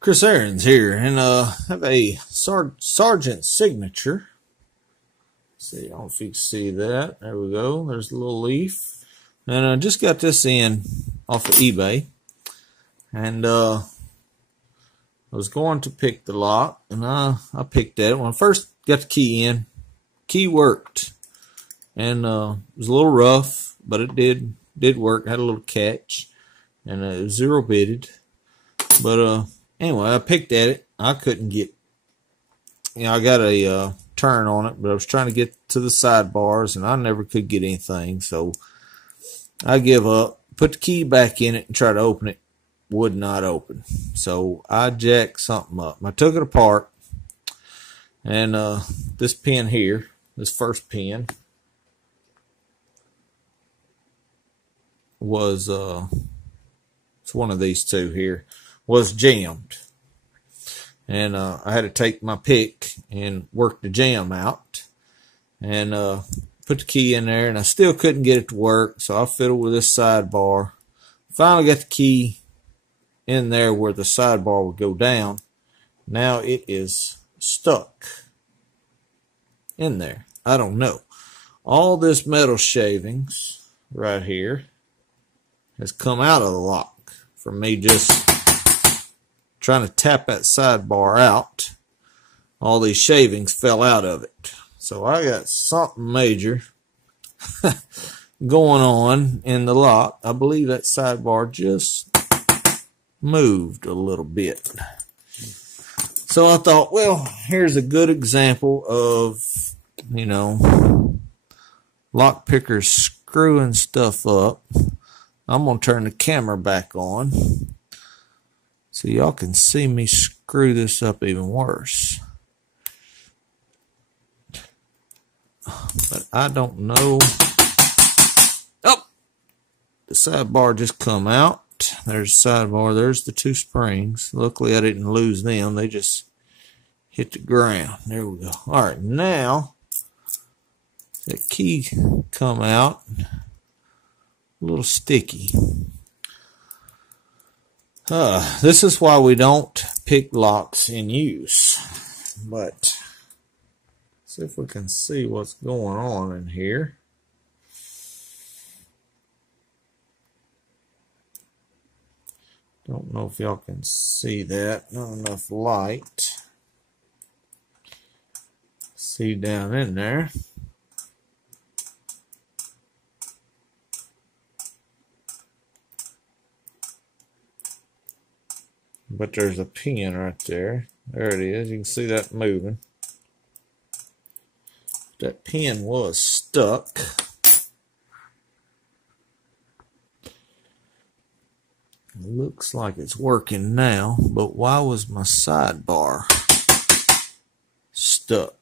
Chris Aaron's here, and have a Sargent signature. Let's see, I don't know if you can see that. There we go. There's a little leaf, and I just got this in off of eBay, and I was going to pick the lock, and I picked that. When I first got the key in, key worked, and it was a little rough, but it did work. Had a little catch, and it was zero bitted, but anyway, I picked at it. I couldn't get, I got a turn on it, but I was trying to get to the sidebars, and I never could get anything. So I give up, put the key back in it, and try to open it. Would not open. So I jacked something up. I took it apart, and this pin here, this first pin, was it's one of these two here, was jammed, and I had to take my pick and work the jam out, and put the key in there, and I still couldn't get it to work. So I fiddled with this sidebar. Finally got the key in there where the sidebar would go down. Now it is stuck in there. I don't know. All this metal shavings right here has come out of the lock from me just trying to tap that sidebar out. All these shavings fell out of it. So I got something major going on in the lock. I believe that sidebar just moved a little bit. So I thought, well, here's a good example of, lock pickers screwing stuff up. I'm going to turn the camera back on so y'all can see me screw this up even worse. But I don't know. Oh! The sidebar just come out. There's the sidebar. There's the two springs. Luckily, I didn't lose them. They just hit the ground. There we go. All right, now the key come out. A little sticky. This is why we don't pick locks in use. But see if we can see what's going on in here. Don't know if y'all can see that. Not enough light. See down in there. But there's a pin right there. There it is. You can see that moving. That pin was stuck. Looks like it's working now, but why was my sidebar stuck?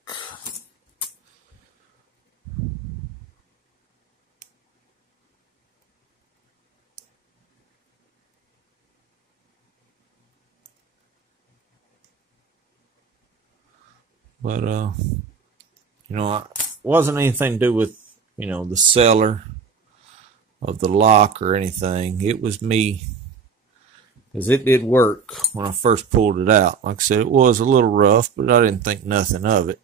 But it wasn't anything to do with, the seller of the lock or anything. It was me. Because it did work when I first pulled it out. Like I said, it was a little rough, but I didn't think nothing of it.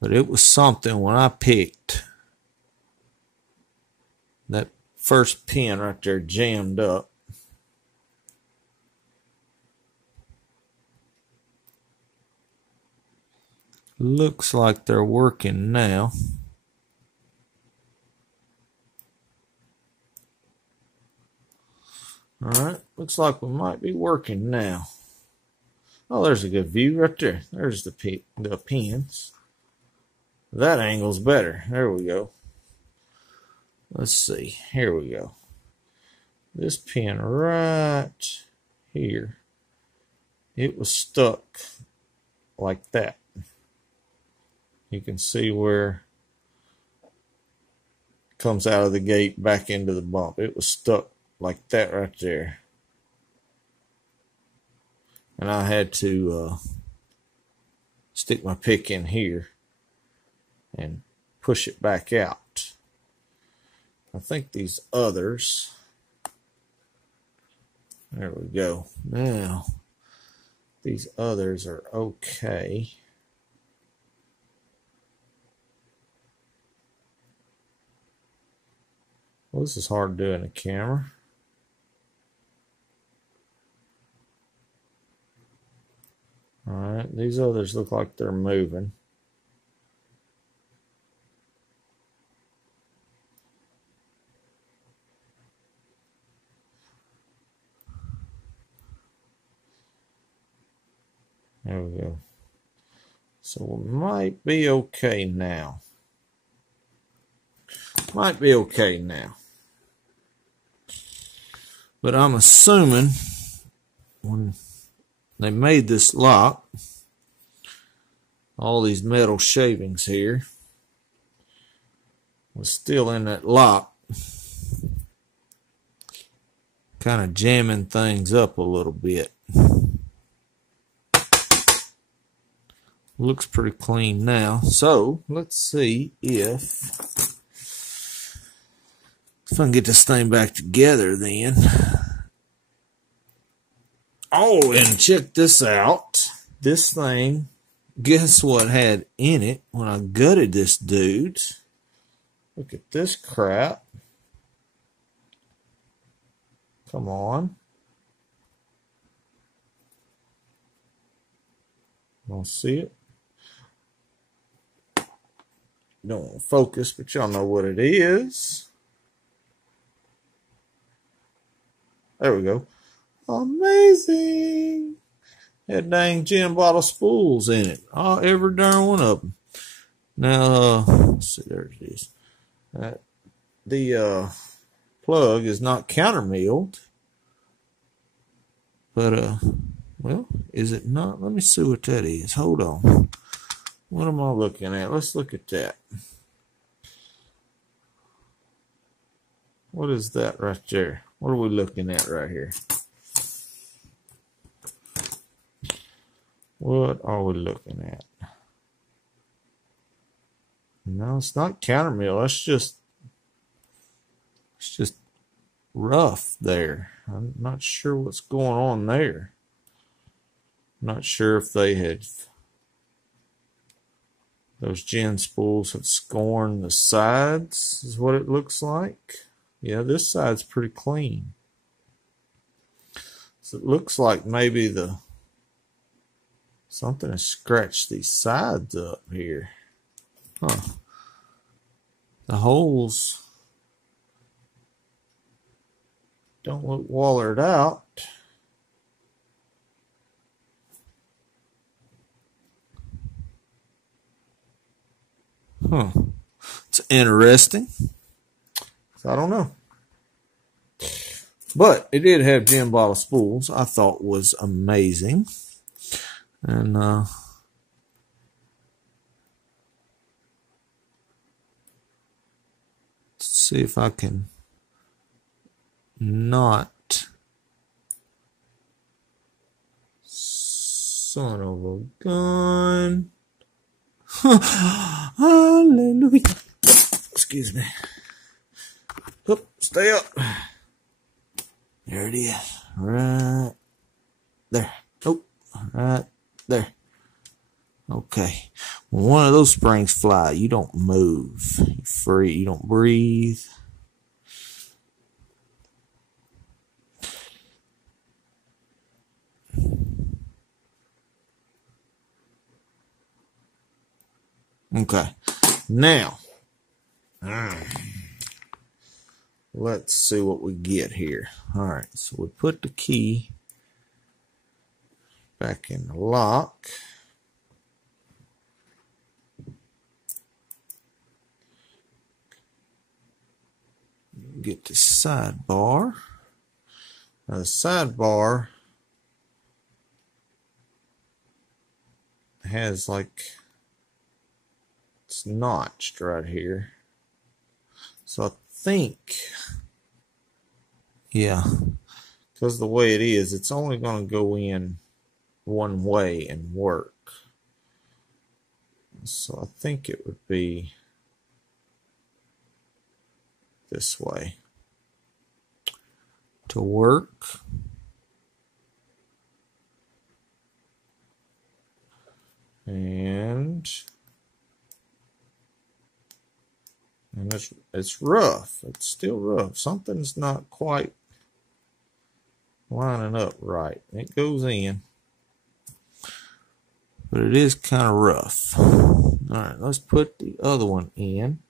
But it was something when I picked. That first pin right there jammed up. Looks like they're working now. Alright, looks like we might be working now. Oh, there's a good view right there. There's the pins. That angle's better. There we go. Let's see. Here we go. This pin right here, it was stuck like that. You can see where it comes out of the gate back into the bump. It was stuck like that right there. And I had to stick my pick in here and push it back out. I think these others There we go. Now, these others are okay. Well, this is hard to do in a camera. Alright, these others look like they're moving. There we go. So we might be okay now. Might be okay now. But I'm assuming when they made this lock, all these metal shavings here was still in that lock, kind of jamming things up a little bit. Looks pretty clean now. So let's see if I can get this thing back together then. Oh, and check this out. This thing, guess what had in it when I gutted this dude? Look at this crap. Come on. Don't see it. Don't focus, but y'all know what it is. There we go. Amazing. Had dang gin bottle spools in it. Oh, every darn one of them. Now, let's see, there it is. The plug is not countermilled. But, well, is it not? Let me see what that is. Hold on. What am I looking at? Let's look at that. What is that right there? What are we looking at right here? What are we looking at? No, it's not countermill. It's just rough there. I'm not sure what's going on there. Not sure if they had, those gin spools have scorned the sides, is what it looks like. Yeah, this side's pretty clean. So it looks like maybe something has scratched these sides up here. Huh. The holes don't look wallered out. Huh. It's interesting. I don't know. But it did have gin bottle spools. I thought was amazing. And let's see if I can not. Son of a gun. Hallelujah. Excuse me. Oop, stay up. There it is. Right there. Oh, right there. Okay. When one of those springs fly, you don't move. You're free. You don't breathe. Okay. Now, let's see what we get here. All right. So we put the key back in the lock. Get the sidebar. Now the sidebar has like, it's notched right here. So I think, yeah, because the way it is, it's only going to go in one way and work. So I think it would be this way to work. and it's rough. It's still rough. Something's not quite lining up right. It goes in, but it is kind of rough. All right, let's put the other one in.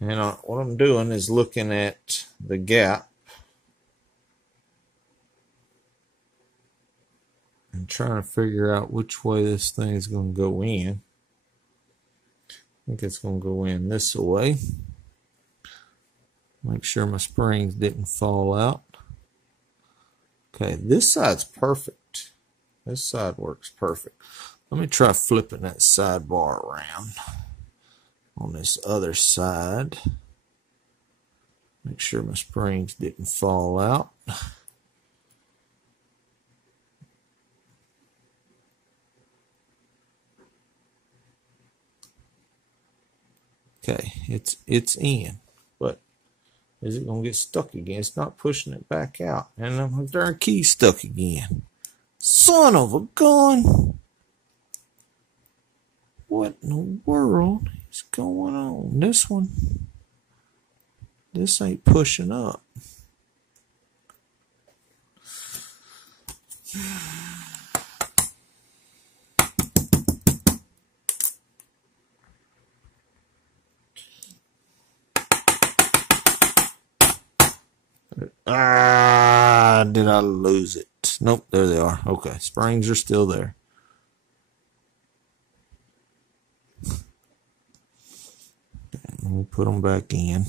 And what I'm doing is looking at the gap and trying to figure out which way this thing is going to go in. I think it's going to go in this way. Make sure my springs didn't fall out. Okay, this side's perfect. This side works perfect. Let me try flipping that sidebar around on this other side. Make sure my springs didn't fall out. Okay, it's in, but is it gonna get stuck again? It's not pushing it back out, and my darn key's stuck again. Son of a gun! What in the world is going on? This one, this ain't pushing up. Ah, did I lose it? Nope, there they are. Okay, springs are still there. Okay, we'll put them back in.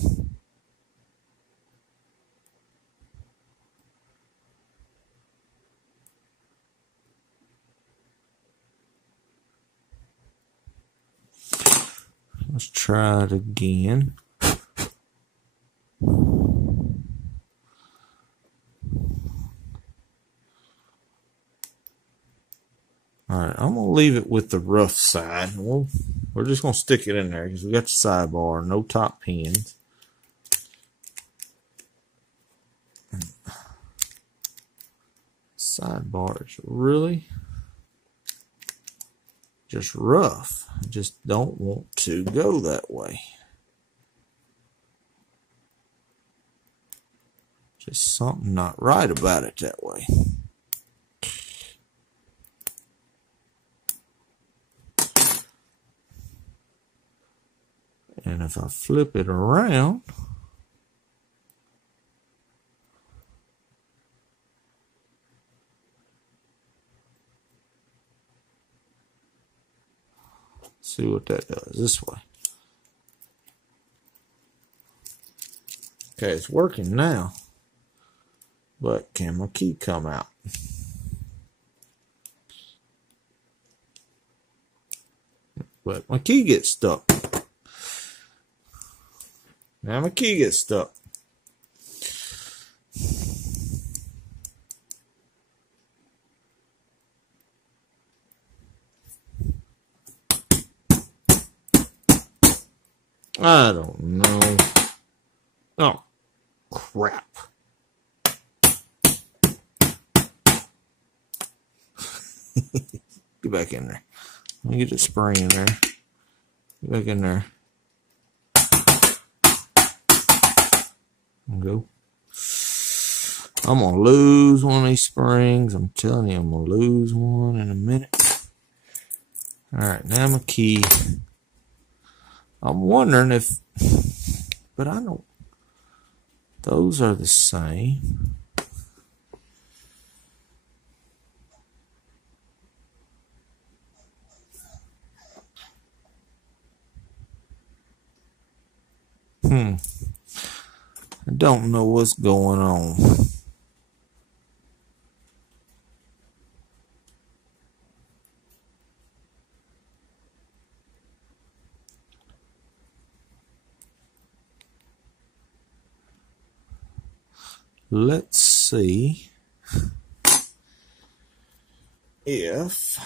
Let's try it again. Alright, I'm going to leave it with the rough side. We're just going to stick it in there because we got the sidebar, no top pins. Sidebar is really just rough. I just don't want to go that way. Just something not right about it that way. And if I flip it around, see what that does this way. Okay, it's working now, but can my key come out? But my key gets stuck. Now my key gets stuck. I don't know. Oh, crap. Get back in there. Let me get the spring in there. Get back in there. Go. I'm gonna lose one of these springs. I'm telling you, I'm gonna lose one in a minute. Alright, now my key. I'm wondering if, but I don't, those are the same. I don't know what's going on. Let's see if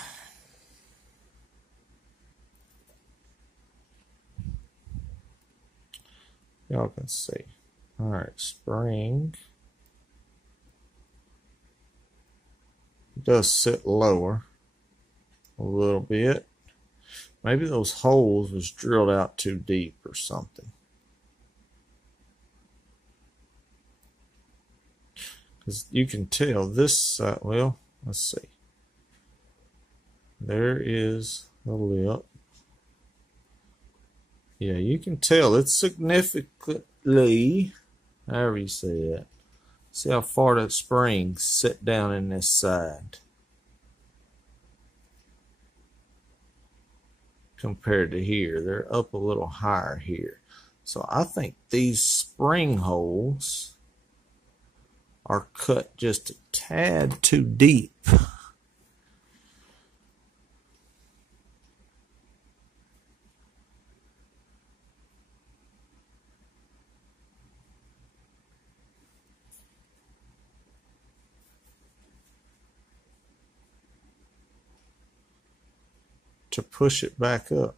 y'all can see. All right, spring does sit lower. a little bit. Maybe those holes was drilled out too deep or something. Because you can tell this side, well, let's see. There is the lip. Yeah, you can tell it's significantly, however you say it. See how far that spring's set down in this side compared to here. They're up a little higher here. So I think these spring holes are cut just a tad too deep. To push it back up.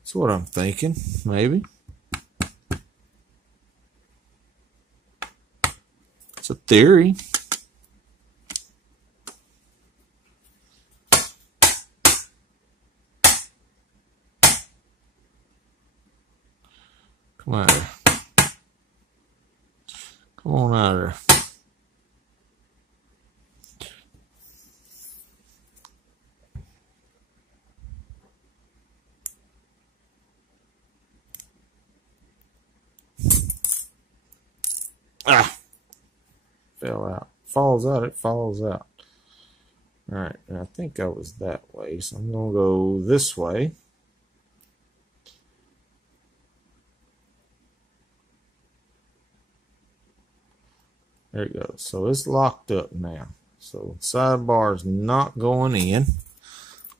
That's what I'm thinking, maybe. It's a theory. Come on out of there. Come on out of there. Ah, fell out. Falls out, it falls out. All right, and I think I was that way, so I'm going to go this way. There it goes. So it's locked up now. So sidebar is not going in.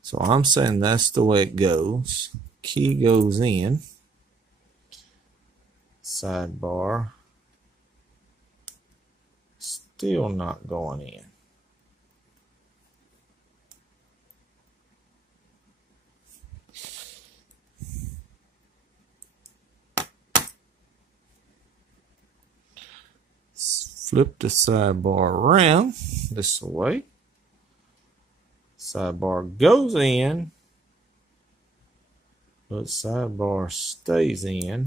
So I'm saying that's the way it goes. Key goes in. Sidebar. Still not going in. Flip the sidebar around this way. Sidebar goes in, but sidebar stays in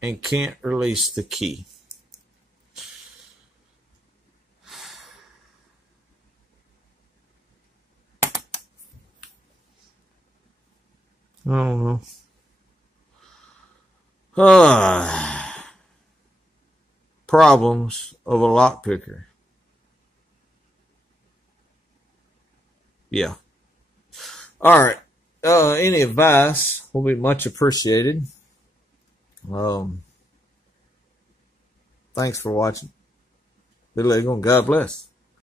and can't release the key. I don't know. Problems of a lockpicker. Yeah. All right. Any advice will be much appreciated. Thanks for watching. Good luck and God bless.